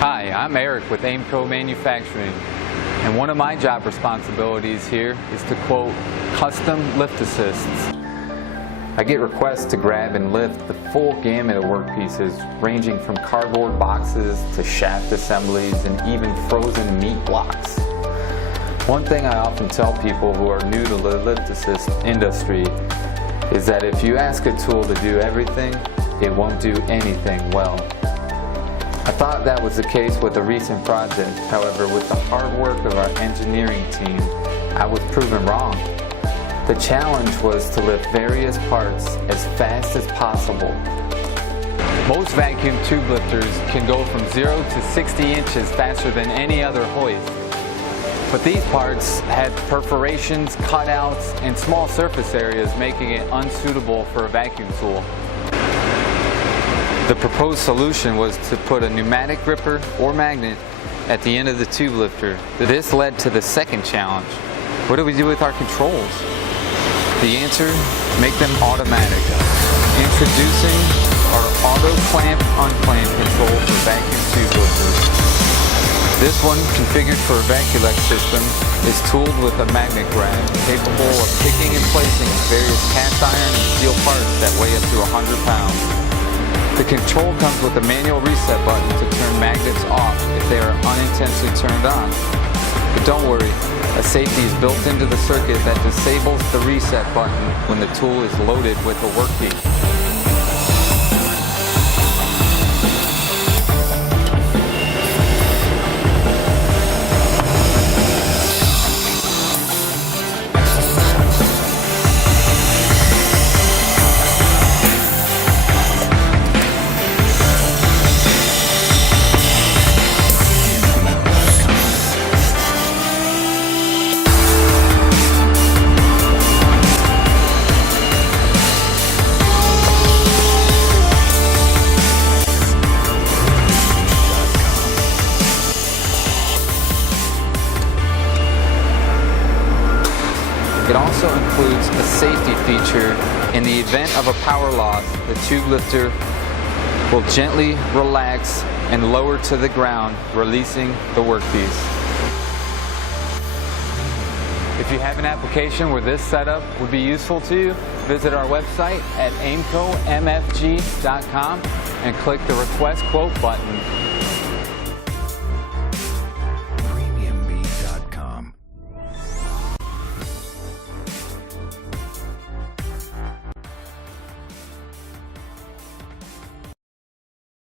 Hi, I'm Eric with Aimco Manufacturing, and one of my job responsibilities here is to quote, custom lift assists. I get requests to grab and lift the full gamut of workpieces, ranging from cardboard boxes to shaft assemblies and even frozen meat blocks. One thing I often tell people who are new to the lift assist industry is that if you ask a tool to do everything, it won't do anything well. I thought that was the case with a recent project. However, with the hard work of our engineering team, I was proven wrong. The challenge was to lift various parts as fast as possible. Most vacuum tube lifters can go from 0 to 60 inches faster than any other hoist. But these parts had perforations, cutouts, and small surface areas, making it unsuitable for a vacuum tool. The proposed solution was to put a pneumatic gripper or magnet at the end of the tube lifter. This led to the second challenge. What do we do with our controls? The answer, make them automatic. Introducing our auto clamp unclamp control for vacuum tube lifters. This one, configured for a VacuMAG system, is tooled with a magnet grab, capable of picking and placing various cast iron and steel parts that weigh up to 100 pounds. The control comes with a manual reset button to turn magnets off if they are unintentionally turned on. But don't worry, a safety is built into the circuit that disables the reset button when the tool is loaded with a workpiece. It also includes a safety feature. In the event of a power loss, the tube lifter will gently relax and lower to the ground, releasing the workpiece. If you have an application where this setup would be useful to you, visit our website at aimcomfg.com and click the Request Quote button.